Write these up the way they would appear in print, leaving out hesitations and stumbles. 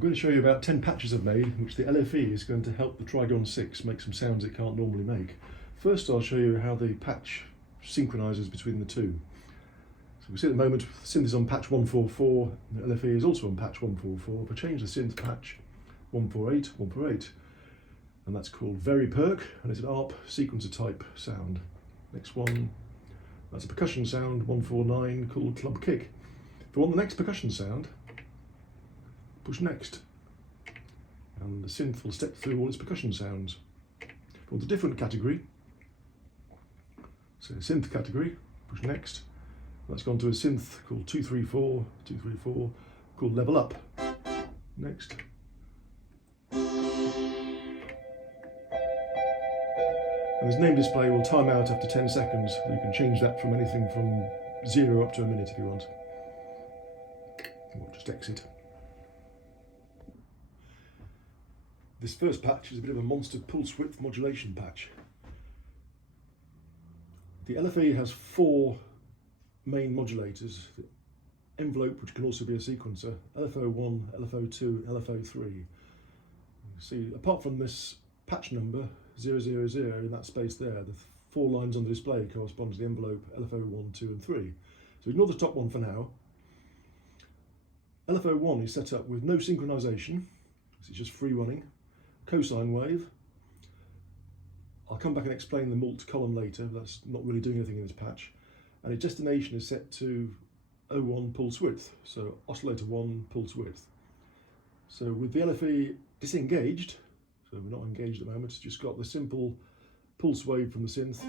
I'm going to show you about 10 patches I've made, which the LFE is going to help the Trigon 6 make some sounds it can't normally make. First I'll show you how the patch synchronises between the two. So we see at the moment the synth is on patch 144, the LFE is also on patch 144. If I change the synth patch 148, 148, and that's called Very Perk, and it's an ARP sequencer type sound. Next one, that's a percussion sound, 149, called Club Kick. If I want the next percussion sound, push next, and the synth will step through all its percussion sounds. If I want a different category, so synth category, push next. That's gone to a synth called 234, 234, called Level Up. Next. And this name display will time out after 10 seconds. You can change that from anything from 0 up to a minute if you want. Or just exit. This first patch is a bit of a monster pulse width modulation patch. The LFE has 4 main modulators: the envelope, which can also be a sequencer, LFO1, LFO2, LFO3. You see, apart from this patch number 000 in that space there, the 4 lines on the display correspond to the envelope LFO1, 2 and 3. So ignore the top one for now. LFO1 is set up with no synchronization, it's just free running, cosine wave. I'll come back and explain the mult column later, that's not really doing anything in this patch. And its destination is set to 01 pulse width, so oscillator 1 pulse width. So with the LFE disengaged, so we're not engaged at the moment, it's just got the simple pulse wave from the synth.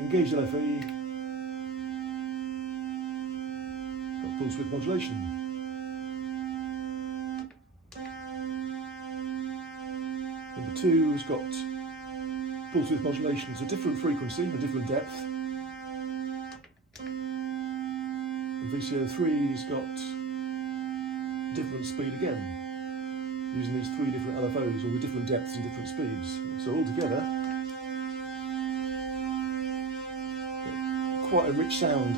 Engaged LFE, got pulse width modulation. Number 2 has got pulse width modulation, so different frequency, a different depth. And VCO3's got different speed again, using these 3 different LFOs, all with different depths and different speeds. So altogether, quite a rich sound.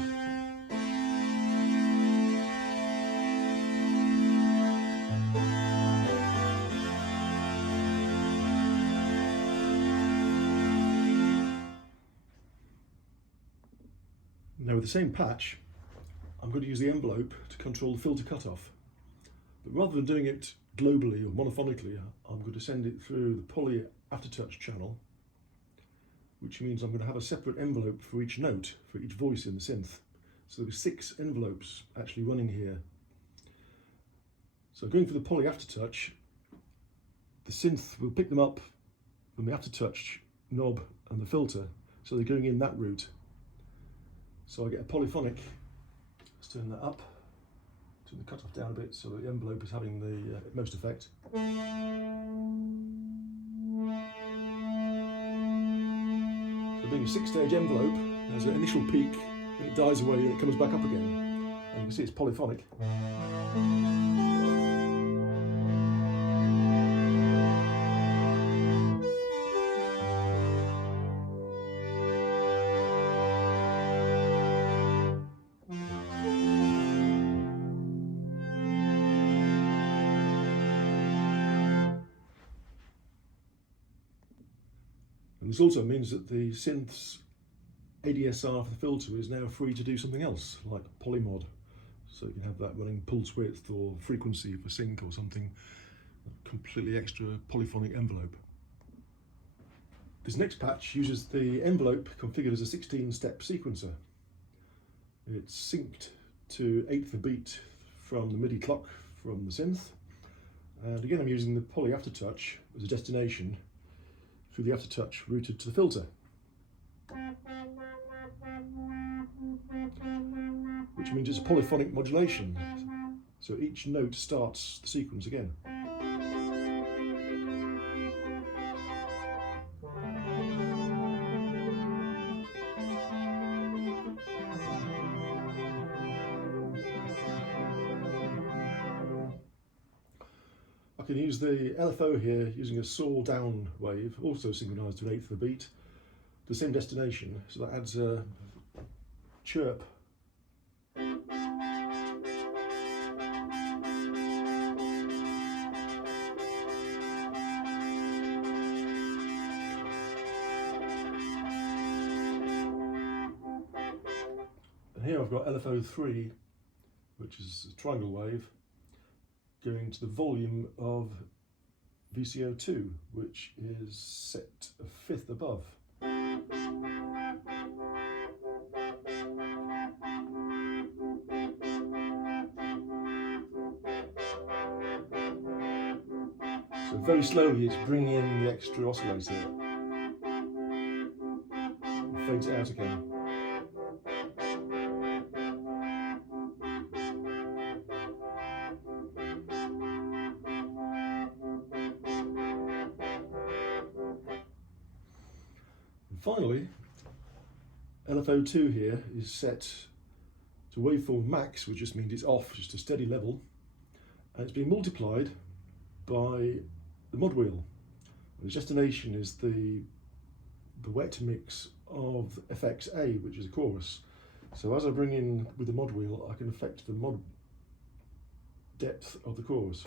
Now with the same patch, I'm going to use the envelope to control the filter cutoff. But rather than doing it globally or monophonically, I'm going to send it through the poly aftertouch channel, which means I'm going to have a separate envelope for each note, for each voice in the synth. So there'll be 6 envelopes actually running here. So going for the poly aftertouch, the synth will pick them up from the aftertouch knob and the filter, so they're going in that route. So I get a polyphonic. Let's turn that up, turn the cutoff down a bit so that the envelope is having the most effect. So being a 6-stage envelope, there's an initial peak, then it dies away and it comes back up again. And you can see it's polyphonic. And this also means that the synth's ADSR for the filter is now free to do something else, like polymod. So you can have that running pulse width or frequency for sync or something, a completely extra polyphonic envelope. This next patch uses the envelope configured as a 16-step sequencer. It's synced to 1/8 the beat from the MIDI clock from the synth. And again, I'm using the poly aftertouch as a destination through the aftertouch routed to the filter, which means it's a polyphonic modulation. So each note starts the sequence again. I can use the LFO here using a saw down wave, also synchronized to 1/8 the beat, the same destination, so that adds a chirp. here I've got LFO3, which is a triangle wave, going to the volume of VCO2, which is set a fifth above. So very slowly it's bringing in the extra oscillator. It fades it out again. And finally, LFO2 here is set to waveform max, which just means it's off, just a steady level, and it's being multiplied by the mod wheel. And its destination is the wet mix of FXA, which is a chorus. So as I bring in with the mod wheel, I can affect the mod depth of the chorus.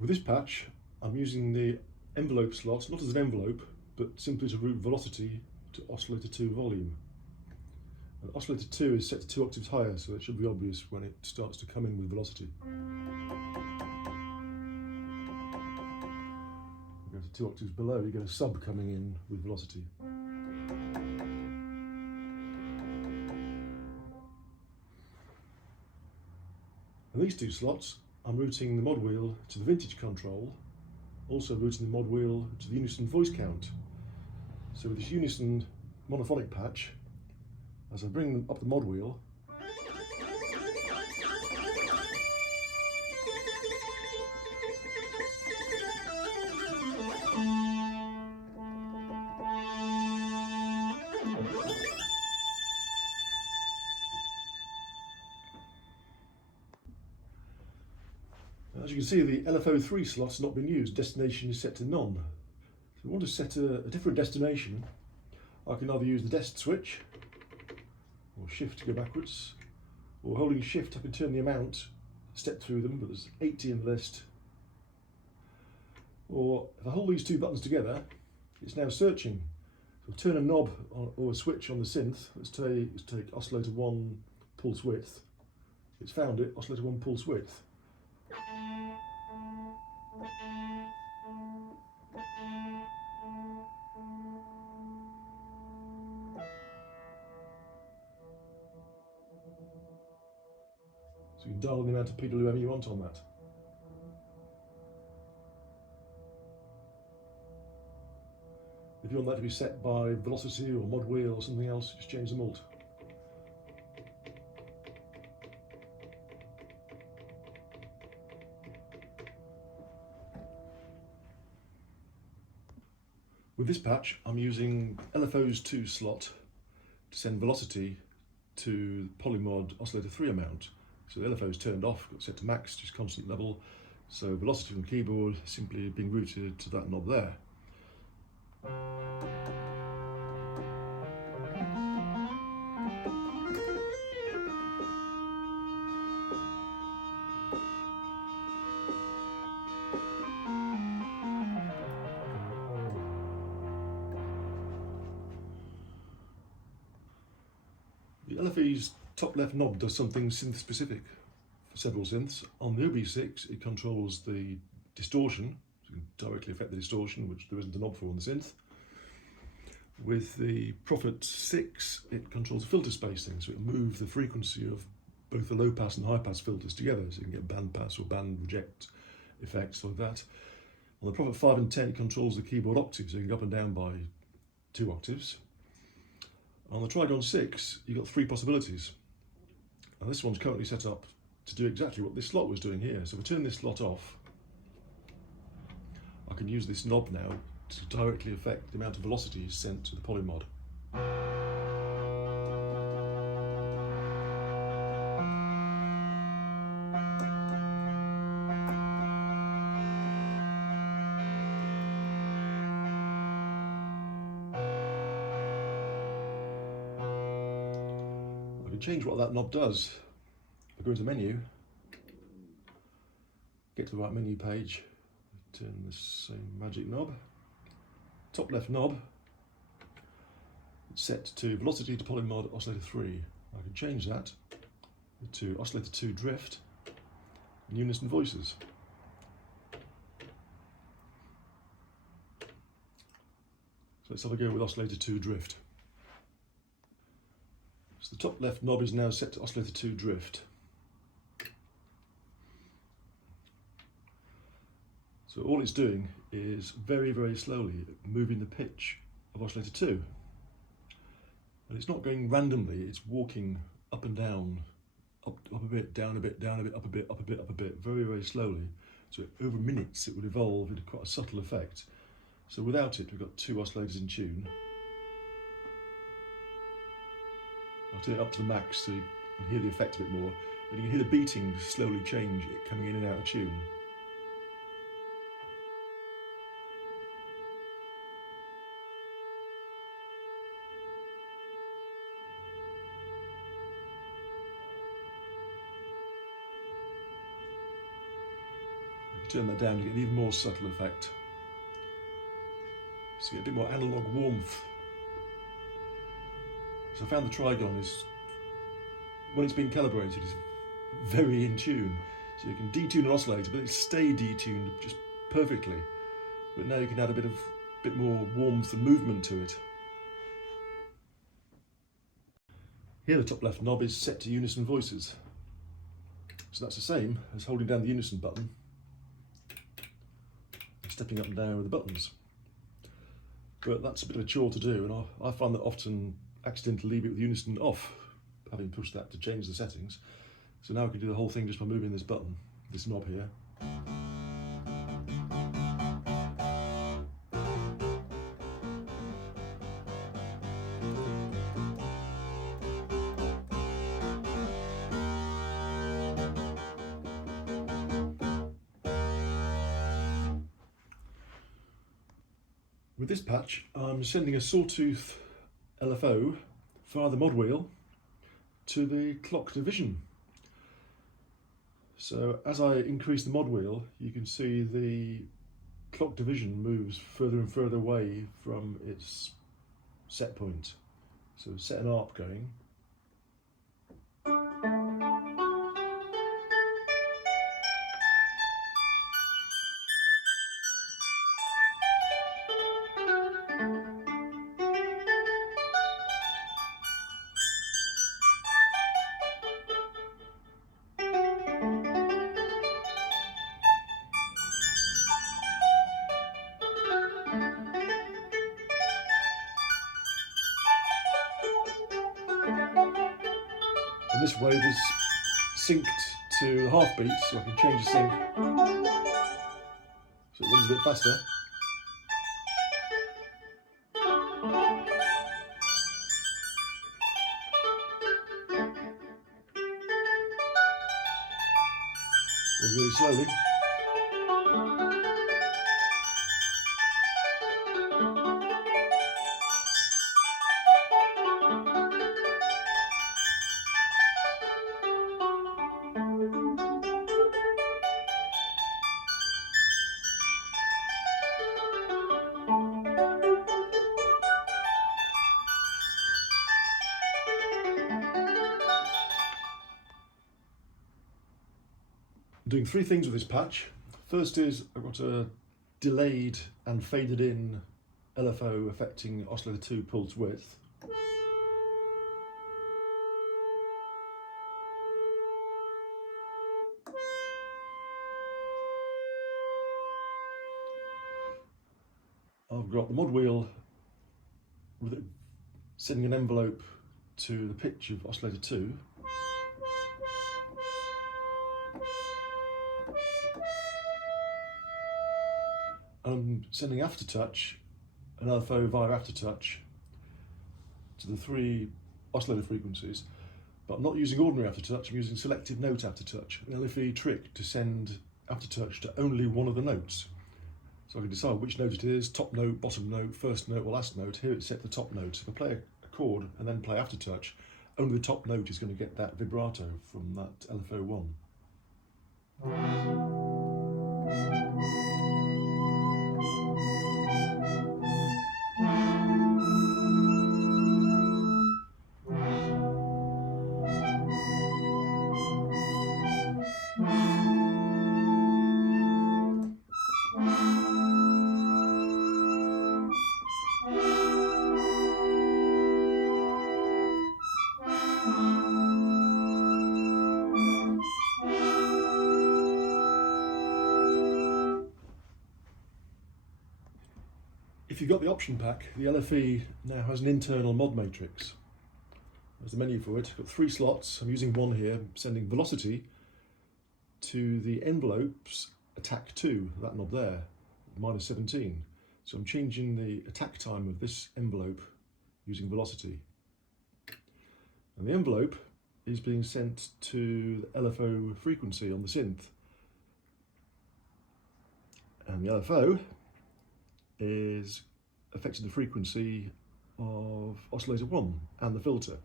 With this patch, I'm using the envelope slot, not as an envelope, but simply to route velocity to Oscillator 2 volume. And Oscillator 2 is set to 2 octaves higher, so it should be obvious when it starts to come in with velocity. You go to 2 octaves below, you get a sub coming in with velocity. And these two slots, I'm routing the mod wheel to the vintage control, also routing the mod wheel to the unison voice count. So with this unison monophonic patch, as I bring up the mod wheel, as you can see, the LFO3 slot's not been used. Destination is set to none. So if I want to set a different destination, I can either use the dest switch, or shift to go backwards, or holding shift I can turn the amount, step through them, but there's 80 in the list. Or if I hold these two buttons together, it's now searching. So I'll turn a knob or a switch on the synth. Let's take Oscillator 1 pulse width. It's found it, Oscillator 1 pulse width. So you can dial in the amount of PWM you want on that. If you want that to be set by velocity or mod wheel or something else, just change the mult. With this patch, I'm using LFO's 2 slot to send velocity to polymod Oscillator 3 amount. So the LFO is turned off, got set to max, just constant level. So velocity from the keyboard simply being routed to that knob there. The LFE's top left knob does something synth specific for several synths. On the OB6 it controls the distortion, so you can directly affect the distortion, which there isn't a knob for on the synth. With the Prophet 6 it controls the filter spacing, so it'll move the frequency of both the low pass and high pass filters together, so you can get band pass or band reject effects like that. On the Prophet 5 and 10 it controls the keyboard octave, so you can go up and down by 2 octaves. On the Trigon 6 you've got 3 possibilities. And this one's currently set up to do exactly what this slot was doing here. So if I turn this slot off, I can use this knob now to directly affect the amount of velocity sent to the polymod. I can change what that knob does. go into menu, get to the right menu page, turn this same magic knob, top left knob, it's set to velocity to polymod oscillator 3. I can change that to oscillator 2 drift and unison voices. So let's have a go with oscillator 2 drift. So the top left knob is now set to oscillator 2 drift. So all it's doing is very, very slowly moving the pitch of oscillator 2. And it's not going randomly, it's walking up and down, up a bit, down a bit, down a bit, up a bit, up a bit, up a bit, very, very slowly. So over minutes it would evolve into quite a subtle effect. So without it, we've got 2 oscillators in tune. I'll turn it up to the max so you can hear the effect a bit more. And you can hear the beating slowly change, it coming in and out of tune. Turn that down, you get an even more subtle effect. So you get a bit more analog warmth. So I found the Trigon is, when it's been calibrated, is very in tune. So you can detune an oscillator, but it stay detuned just perfectly. But now you can add a bit more warmth and movement to it. Here the top left knob is set to unison voices. So that's the same as holding down the unison button, stepping up and down with the buttons. But that's a bit of a chore to do, and I find that often accidentally leave it with unison off, having pushed that to change the settings. So now I can do the whole thing just by moving this button, this knob here. With this patch, I'm sending a sawtooth LFO via the mod wheel to the clock division. So as I increase the mod wheel, you can see the clock division moves further and further away from its set point. So set an ARP going. And this wave is synced to the half beat, so I can change the sync so it runs a bit faster. Or really slowly. I'm doing 3 things with this patch. First is I've got a delayed and faded in LFO affecting oscillator 2 pulse width. I've got the mod wheel with it sending an envelope to the pitch of oscillator 2. I'm sending aftertouch, an LFO via aftertouch, to the 3 oscillator frequencies, but I'm not using ordinary aftertouch, I'm using selective note aftertouch, an LFE trick to send aftertouch to only one of the notes. So I can decide which note it is, top note, bottom note, first note or last note. Here it's set the top note. If I play a chord and then play aftertouch, only the top note is going to get that vibrato from that LFO1. If you've got the option pack, the LFE now has an internal mod matrix. There's the menu for it. Got 3 slots. I'm using one here, sending velocity to the envelope's attack 2, that knob there, -17. So I'm changing the attack time of this envelope using velocity. And the envelope is being sent to the LFO frequency on the synth. And the LFO is affecting the frequency of Oscillator 1 and the filter.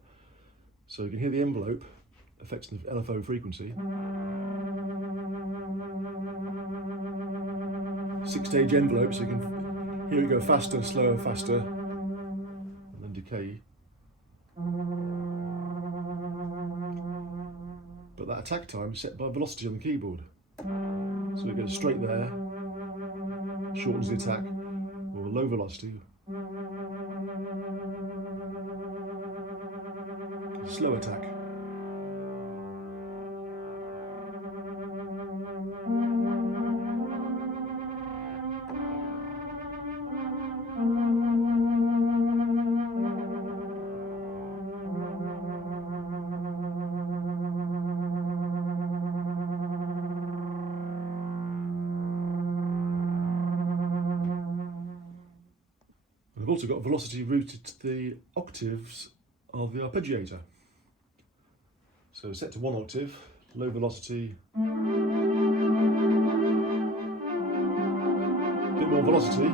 So you can hear the envelope affecting the LFO frequency. 6-stage envelope, so you can hear it go faster, slower, faster, and then decay. But that attack time is set by velocity on the keyboard. So it goes straight there, shortens the attack, or low velocity, slow attack. We've also got velocity routed to the octaves of the arpeggiator. So set to 1 octave, low velocity, a bit more velocity.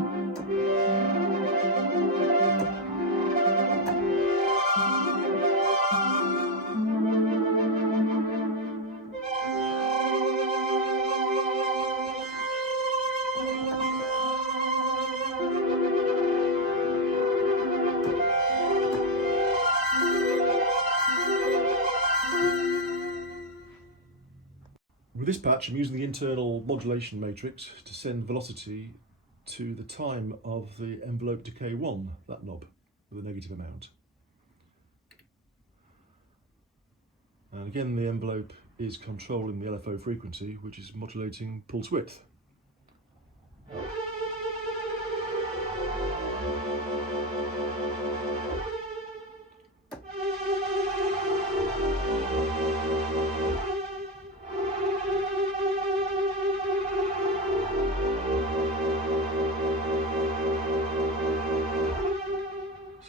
With this patch, I'm using the internal modulation matrix to send velocity to the time of the envelope decay 1, that knob, with a negative amount. And again, the envelope is controlling the LFO frequency, which is modulating pulse width.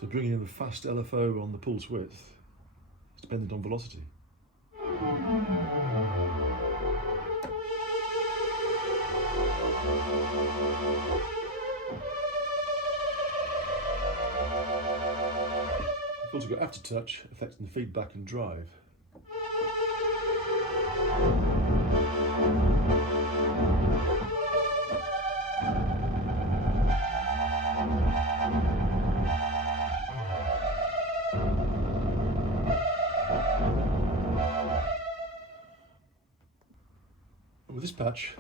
So bringing in the fast LFO on the pulse width is dependent on velocity. We've also got aftertouch affecting the feedback and drive. With this patch,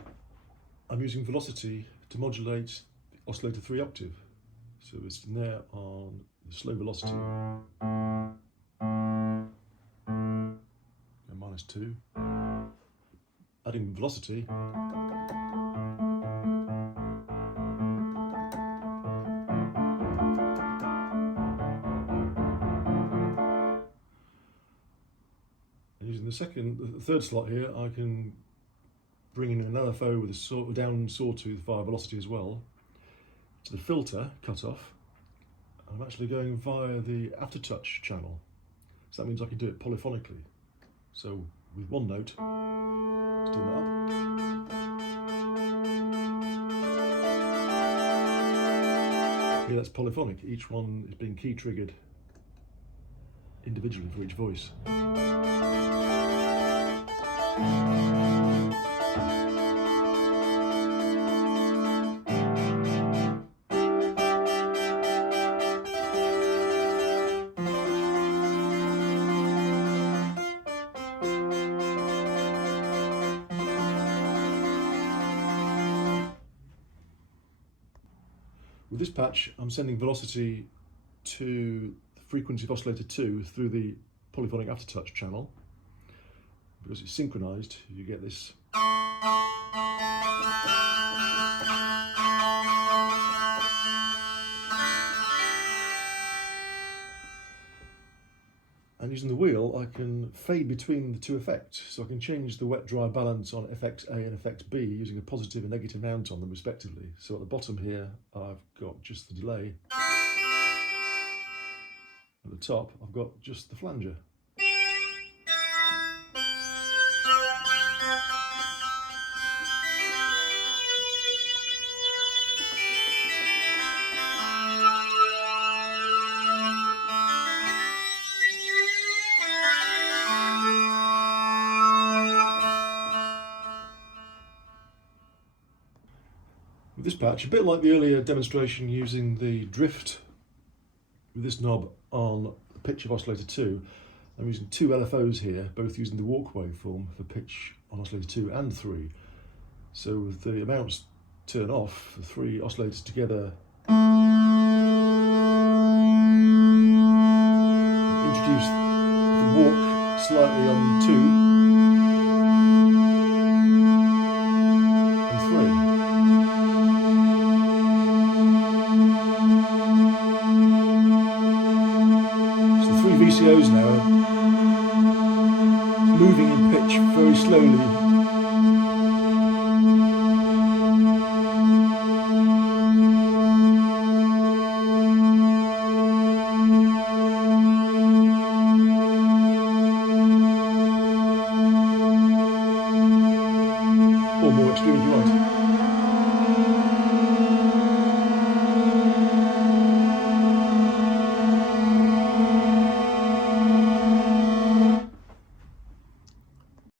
I'm using velocity to modulate the Oscillator 3 octave. So it's in there on the slow velocity. Go -2. Adding velocity. And using the third slot here, I can bring in an LFO with a down sawtooth via velocity as well to the filter cutoff. I'm actually going via the aftertouch channel, so that means I can do it polyphonically. So with one note, let's do that up. Here that's polyphonic, each one is being key triggered individually. individually for each voice. With this patch, I'm sending velocity to the frequency of oscillator 2 through the polyphonic aftertouch channel. Because it's synchronized, you get this. And using the wheel, I can fade between the two effects. So I can change the wet-dry balance on FX A and FX B using a positive and negative mount on them respectively. So at the bottom here, I've got just the delay. At the top, I've got just the flanger. With this patch, a bit like the earlier demonstration using the drift with this knob on the pitch of oscillator 2, I'm using two LFOs here, both using the walk waveform for pitch on oscillator 2 and 3. So with the amounts turn off, the three oscillators together introduce the walk slightly on 2 and 3. VCOs now are moving in pitch very slowly